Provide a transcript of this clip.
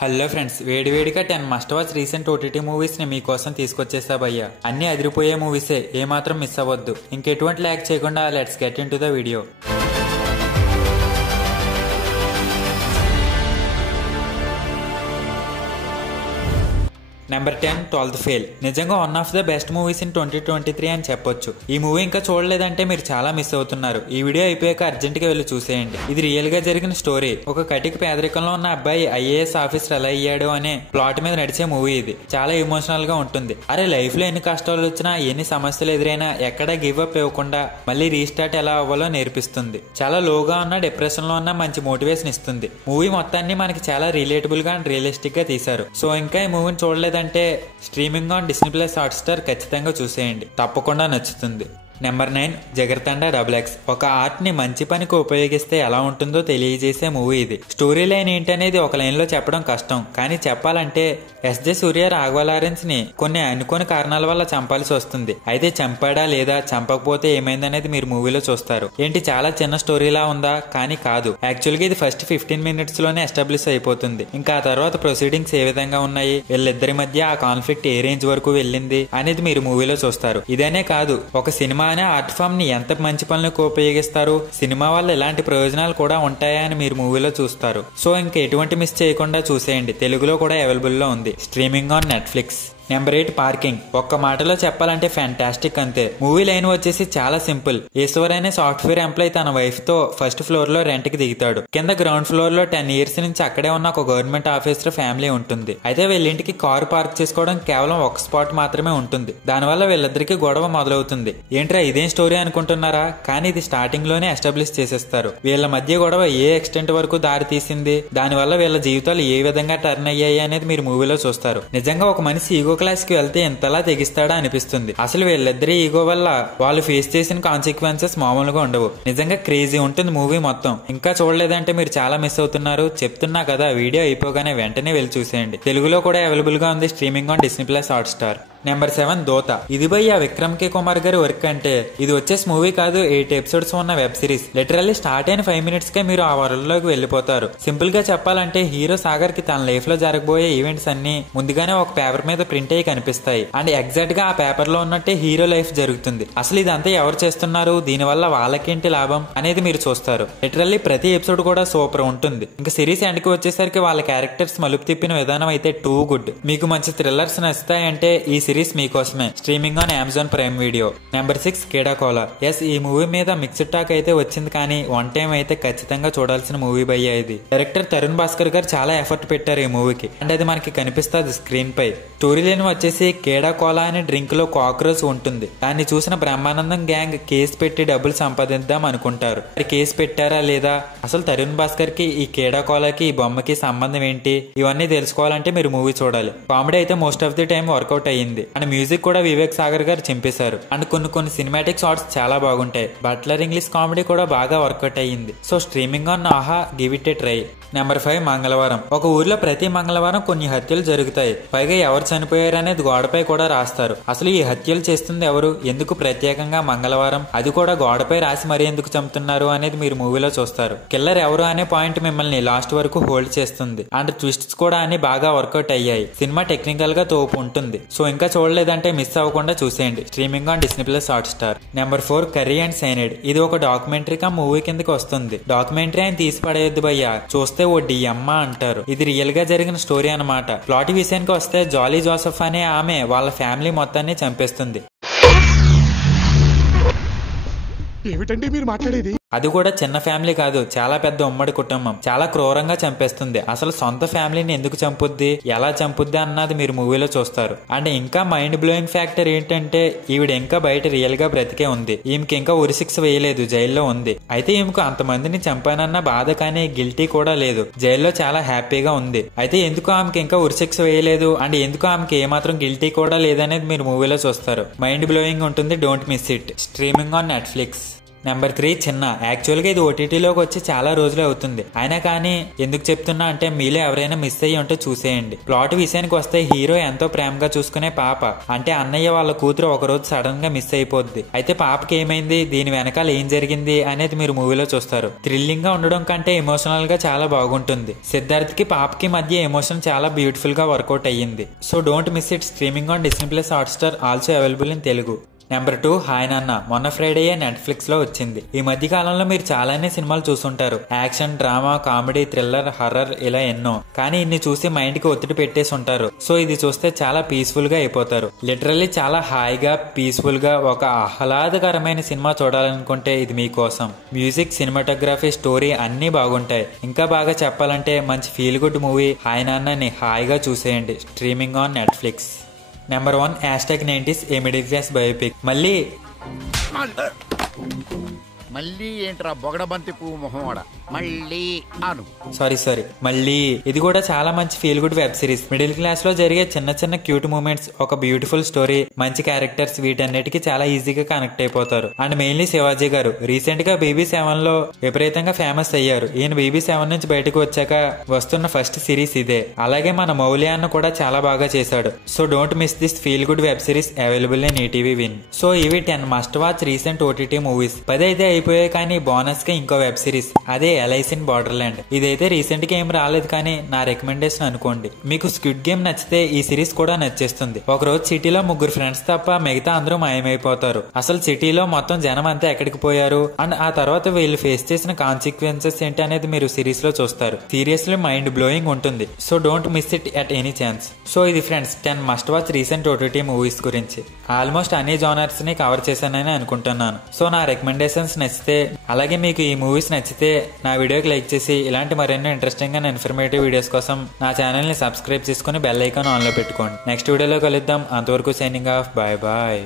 Hello friends, వేడివేడిగా 10 must watch recent OTT movies ని మీకోసం తీసుకొచ్చేసా భయ్యా. అన్ని అదిరిపోయే మూవీసే, ఏమాత్రం మిస్ అవ్వద్దు. ఇంకెటువంటి ల్యాగ్ చేయకుండా let's get in to the video. Number 10 12th fail. నిజంగా one of the best movies in 2023 అని చెప్పొచ్చు. ఈ మూవీ ఇంకా చూడలేదంటే మీరు చాలా మిస్ అవుతున్నారు. ఈ వీడియో అయిపోయాక అర్జెంట్ గా వెళ్ళి చూసేయండి. ఇది రియల్ గా జరిగిన స్టోరీ. ఒక కటిక పేదరికంలో ఉన్న అబ్బాయి ఐఏఎస్ ఆఫీసర్ ఎలా అయ్యాడు అనే ప్లాట్ మీద నడిచే మూవీ ఇది. చాలా ఎమోషనల్ గా ఉంటుంది. అరే లైఫ్ లో ఎన్ని కష్టాలు వచ్చినా, ఎన్ని సమస్యలు ఎదురైనా ఎక్కడా గివ్ అప్ ఇవ్వకుండా మళ్ళీ రీస్టార్ట్ ఎలా అవ్వాలో నేర్పిస్తుంది. చాలా లోగా ఉన్న, డిప్రెషన్ లో ఉన్న మంచి మోటివేషన్ ఇస్తుంది. మూవీ మొత్తాన్ని మనకి చాలా రిలేటబుల్ గా అండ్ రియలిస్టిక్ గా తీశారు. సో ఇంకా ఈ మూవీని చూడలేదు అంటే streaming on Disney plus Hotstar ఖచ్చితంగా చూసేయండి, తప్పకుండా నచ్చుతుంది. Number 9 జగర్తండా XX. ఒక ఆర్ట్ ని మంచి పనికి ఉపయోగిస్తే ఎలా ఉంటుందో తెలియజేసే మూవీ ఇది. స్టోరీ లైన్ ఏంటనేది ఒక లైన్ లో చెప్పడం కష్టం, కానీ చెప్పాలంటే ఎస్జే సూర్య రాఘవ లారెన్స్ ని కొన్ని అనుకోని కారణాల వల్ల చంపాల్సి వస్తుంది. అయితే చంపాడా లేదా, చంపకపోతే ఏమైందనేది మీరు మూవీలో చూస్తారు. ఏంటి చాలా చిన్న స్టోరీలా ఉందా? కానీ కాదు. యాక్చువల్ గా ఇది ఫస్ట్ 15 minutes లోనే ఎస్టాబ్లిష్ అయిపోతుంది. ఇంకా ఆ తర్వాత ప్రొసీడింగ్స్ ఏ విధంగా ఉన్నాయి, వీళ్ళిద్దరి మధ్య ఆ కాన్ఫ్లిక్ట్ ఏ రేంజ్ వరకు వెళ్ళింది అనేది మీరు మూవీలో చూస్తారు. ఇదనే కాదు, ఒక సినిమా అనే ఆర్ట్ ఫామ్ ని ఎంత మంచి పనులకు ఉపయోగిస్తారు, సినిమా వల్ల ఎలాంటి ప్రయోజనాలు కూడా ఉంటాయా అని మీరు మూవీలో చూస్తారు. సో ఇంకా ఎటువంటి మిస్ చేయకుండా చూసేయండి. తెలుగులో కూడా అవైలబుల్ లో ఉంది, streaming on Netflix. Number 8 parking. ఒక్క మాటలో చెప్పాలంటే ఫ్యాంటాస్టిక్ అంతే. మూవీ లైన్ వచ్చేసి చాలా సింపుల్. ఈశ్వర్ అనే సాఫ్ట్వేర్ ఎంప్లాయ్ తన వైఫ్ తో ఫస్ట్ ఫ్లోర్ లో రెంట్ కి దిగుతాడు. కింద గ్రౌండ్ ఫ్లోర్ లో 10 years నుంచి అక్కడే ఉన్న ఒక గవర్నమెంట్ ఆఫీసర్ ఫ్యామిలీ ఉంటుంది. అయితే వీళ్ళింటికి కారు పార్క్ చేసుకోవడం కేవలం ఒక స్పాట్ మాత్రమే ఉంటుంది. దానివల్ల వీళ్ళిద్దరికి గొడవ మొదలవుతుంది. ఏంట్రా ఇదేం స్టోరీ అనుకుంటున్నారా? కానీ ఇది స్టార్టింగ్ లోనే ఎస్టాబ్లిష్ చేసేస్తారు. వీళ్ళ మధ్య గొడవ ఏ ఎక్స్టెంట్ వరకు దారి తీసింది, దానివల్ల వీళ్ళ జీవితాలు ఏ విధంగా టర్న్ అయ్యాయి అనేది మీరు మూవీలో చూస్తారు. నిజంగా ఒక మనిషి ఈగో క్లాస్ కి వెళ్తే ఎంతలా తెగిస్తాడా అనిపిస్తుంది. అసలు వీళ్ళిద్దరి ఈగో వల్ల వాళ్ళు ఫేస్ చేసిన కాన్సిక్వెన్సెస్ మామూలుగా ఉండవు. నిజంగా క్రేజీ ఉంటుంది మూవీ మొత్తం. ఇంకా చూడలేదంటే మీరు చాలా మిస్ అవుతున్నారు. చెప్తున్నా కదా, వీడియో అయిపోగానే వెంటనే వెళ్ళి చూసేయండి. తెలుగులో కూడా అవైలబుల్ గా ఉంది, streaming on Disney plus Hotstar. Number 7 దోత. ఇది భయ్యా విక్రమ్ కే కుమార్ గారి వర్క్. అంటే ఇది వచ్చేసి మూవీ కాదు, 8 episodes ఉన్న వెబ్ సిరీస్. లిటరల్లీ స్టార్ట్ అయిన 5 minutes కే మీరు ఆ వరల్డ్ లోకి వెళ్ళిపోతారు. సింపుల్ గా చెప్పాలంటే హీరో సాగర్ కి తన లైఫ్ లో జరగబోయే ఈవెంట్స్ అన్ని ముందుగానే ఒక పేపర్ మీద ప్రింట్ అయ్యి కనిపిస్తాయి. అండ్ ఎగ్జాక్ట్ గా ఆ పేపర్ లో ఉన్నట్టే హీరో లైఫ్ జరుగుతుంది. అసలు ఇదంతా ఎవరు చేస్తున్నారు, దీనివల్ల వాళ్ళకేంటి లాభం అనేది మీరు చూస్తారు. లిటరల్లీ ప్రతి ఎపిసోడ్ కూడా సూపర్ ఉంటుంది. ఇంకా సిరీస్ ఎండ్ కి వచ్చేసరికి వాళ్ళ క్యారెక్టర్స్ మలుపు తిప్పిన విధానం అయితే టూ గుడ్. మీకు మంచి థ్రిల్లర్స్ నచ్చుతాయంటే ఈ సిరీస్ మీకోసమే, streaming on Amazon Prime Video. Number 6 Keedaa Cola. Yes, ఈ మూవీ మీద మిక్స్డ్ టాక్ అయితే వచ్చింది, కానీ వన్ టైం అయితే ఖచ్చితంగా చూడాల్సిన మూవీ భయ్యా ఇది. డైరెక్టర్ తరుణ్ భాస్కర్ గారు చాలా ఎఫర్ట్ పెట్టారు ఈ మూవీకి, అండ్ అది మనకి కనిపిస్తుంది స్క్రీన్ పై. స్టోరీ లైన్ వచ్చేసి కేడాకోలా అనే డ్రింక్ లో కాక్రోచ్ ఉంటుంది. దాన్ని చూసిన బ్రహ్మానందం గ్యాంగ్ కేసు పెట్టి డబ్బులు సంపాదిద్దాం అనుకుంటారు. మరి కేసు పెట్టారా లేదా, అసలు తరుణ్ భాస్కర్ కి ఈ కేడాకోలాకి ఈ బొమ్మకి సంబంధం ఏంటి, ఇవన్నీ తెలుసుకోవాలంటే మీరు మూవీ చూడాలి. కామెడీ అయితే most of the time work out అయ్యింది. అండ్ మ్యూజిక్ కూడా వివేక్ సాగర్ గారు చింపేశారు. అండ్ కొన్ని సినిమాటిక్ షాట్స్ చాలా బాగుంటాయి. బట్లర్ ఇంగ్లీష్ కామెడీ కూడా బాగా వర్కౌట్ అయ్యింది. So streaming on Aha, give it a try. Number 5 మంగళవారం. ఒక ఊర్లో ప్రతి మంగళవారం కొన్ని హత్యలు జరుగుతాయి. పైగా ఎవరు చనిపోయారు అనేది గోడపై కూడా రాస్తారు. అసలు ఈ హత్యలు చేస్తుంది ఎవరు, ఎందుకు ప్రత్యేకంగా మంగళవారం, అది కూడా గోడపై రాసి మరీ ఎందుకు చంపుతున్నారు అనేది మీరు మూవీలో చూస్తారు. కిల్లర్ ఎవరు అనే పాయింట్ మిమ్మల్ని లాస్ట్ వరకు హోల్డ్ చేస్తుంది. అండ్ ట్విస్ట్స్ కూడా అన్ని బాగా వర్కౌట్ అయ్యాయి. సినిమా టెక్నికల్ గా తోపు ఉంటుంది. సో ఇంకా చూడలేదంటే మిస్ అవ్వకుండా చూసేయండి, streaming on Disney plus Hotstar. Number 4 curry and cyanide. ఇది ఒక డాక్యుమెంటరీ కా మూవీ కిందకి వస్తుంది. డాక్యుమెంటరీ అని తీసి పడేయద్దు భయ్యా, చూస్తే ఓ డియమ్మ అంటారు. ఇది రియల్ గా జరిగిన స్టోరీ అన్నమాట. ప్లాట్ విషయానికి వస్తే జాలీ జోసెఫ్ అనే ఆమె వాళ్ళ ఫ్యామిలీ మొత్తాన్ని చంపేస్తుంది. ఏమిటండి మీరు మాట్లాడేది? అది కూడా చిన్న ఫ్యామిలీ కాదు, చాలా పెద్ద ఉమ్మడి కుటుంబం. చాలా క్రూరంగా చంపేస్తుంది. అసలు సొంత ఫ్యామిలీని ఎందుకు చంపుద్ది, ఎలా చంపుద్ది అన్నది మీరు మూవీలో చూస్తారు. అండ్ ఇంకా మైండ్ బ్లోయింగ్ ఫ్యాక్టర్ ఏంటంటే ఈవిడ ఇంకా బయట రియల్ గా బ్రతికే ఉంది. ఈమెకి ఇంకా ఉరిశిక్ష వేయలేదు, జైల్లో ఉంది. అయితే ఈమెకు అంతమందిని చంపానన్న బాధ కానీ గిల్టీ కూడా లేదు. జైల్లో చాలా హ్యాపీగా ఉంది. అయితే ఎందుకు ఆమెకి ఇంకా ఉరిశిక్ష వేయలేదు అండ్ ఎందుకు ఆమెకి ఏమాత్రం గిల్టీ కూడా లేదనేది మీరు మూవీలో చూస్తారు. మైండ్ బ్లోయింగ్ ఉంటుంది, don't miss it. Streaming on Netflix. Number 3 చిన్న. యాక్చువల్ గా ఇది ఓటీటీలోకి వచ్చి చాలా రోజులు అవుతుంది, అయినా కానీ ఎందుకు చెప్తున్నా అంటే మీలో ఎవరైనా మిస్ అయ్యి ఉంటే చూసేయండి. ప్లాట్ విషయానికి వస్తే హీరో ఎంతో ప్రేమగా చూసుకునే పాప అంటే అన్నయ్య వాళ్ళ కూతురు ఒకరోజు సడన్ గా మిస్ అయిపోద్ది. అయితే పాపకి ఏమైంది, దీని వెనకాల ఏం జరిగింది అనేది మీరు మూవీలో చూస్తారు. థ్రిల్లింగ్ గా ఉండడం కంటే ఎమోషనల్ గా చాలా బాగుంటుంది. సిద్ధార్థ్ కి పాపకి మధ్య ఎమోషన్ చాలా బ్యూటిఫుల్ గా వర్కౌట్ అయ్యింది. So don't miss it. Streaming on Disney+ Hotstar, also available in Telugu. Number 2 hi నాన్న. మొన్న ఫ్రైడే నెట్ఫ్లిక్స్ లో వచ్చింది. ఈ మధ్య కాలంలో మీరు చాలానే సినిమాలు చూసుంటారు. Action, drama, comedy, thriller, horror ఇలా ఎన్నో. కానీ ఇన్ని చూసి మైండ్ కి ఒత్తిడి పెట్టేసి ఉంటారు. సో ఇది చూస్తే చాలా పీస్ఫుల్ గా అయిపోతారు. లిటరల్లీ చాలా హాయిగా పీస్ఫుల్ గా ఒక ఆహ్లాదకరమైన సినిమా చూడాలనుకుంటే ఇది మీకోసం. మ్యూజిక్, సినిమాటోగ్రఫీ, స్టోరీ అన్ని బాగుంటాయి. ఇంకా బాగా చెప్పాలంటే మంచి ఫీల్ గుడ్ మూవీ హాయ్ నాన్నని హాయిగా చూసేయండి. Streaming on Netflix. Number 1 #90s a middle class biopic. మళ్ళీ ఏంట్రా బొగడబంతి పువ్వు మొహం మళ్ళీ అను సారీ మళ్ళీ ఇది కూడా చాలా మంచి feel good web series. Middle class లో జరిగే చిన్న చిన్న క్యూట్ మూమెంట్స్, ఒక బ్యూటిఫుల్ స్టోరీ, మంచి క్యారెక్టర్స్, వీటన్నిటికీ చాలా ఈజీగా కనెక్ట్ అయిపోతారు. అండ్ మెయిన్లీ శివాజీ గారు రీసెంట్ గా BB7 లో విపరీతంగా ఫేమస్ అయ్యారు. ఈయన BB7 నుంచి బయటకు వచ్చాక వస్తున్న ఫస్ట్ సిరీస్ ఇదే. అలాగే మన మౌలి అన్న కూడా చాలా బాగా చేశాడు. So don't miss this feel good web series available in ETV Win. So ఇవి 10 must watch recent OTT movies. 10 అయితే అయిపోయాయి, కానీ బోనస్ గా ఇంకో వెబ్ సిరీస్, అదే LIC in Borderland. ఇదైతే రీసెంట్ గా ఏం రాలేదు, కానీ నా రికమెండేషన్ అనుకోండి. మీకు స్క్విడ్ గేమ్ నచ్చితే ఈ సిరీస్ కూడా నచ్చేస్తుంది. ఒకరోజు సిటీలో 3 ఫ్రెండ్స్ తప్ప మిగతా అందరూ మాయమైపోతారు. అసలు సిటీలో మొత్తం జనం అంతా ఎక్కడికి పోయారు అండ్ ఆ తర్వాత వీళ్ళు ఫేస్ చేసిన కాన్సిక్వెన్సెస్ ఏంటి అనేది మీరు సిరీస్ లో చూస్తారు. సీరియస్లీ మైండ్ బ్లోయింగ్ ఉంటుంది. So don't miss it at any chance. So ఇది friends 10 must watch recent OTT movies గురించి. ఆల్మోస్ట్ అన్ని జానర్స్ ని కవర్ చేశానని అనుకుంటున్నాను. సో నా రికమెండేషన్స్ నచ్చితే, అలాగే మీకు ఈ మూవీస్ నచ్చితే నా వీడియోకి లైక్ చేసి ఇలాంటి మరెన్నో ఇంట్రెస్టింగ్ అండ్ ఇన్ఫర్మేటివ్ వీడియోస్ కోసం నా ఛానల్ ని సబ్స్క్రైబ్ చేసుకుని బెల్ ఐకాన్ ఆన్ లో పెట్టుకోండి. నెక్స్ట్ వీడియోలో కలుద్దాం. అంతవరకు సైనింగ్ ఆఫ్. Bye bye.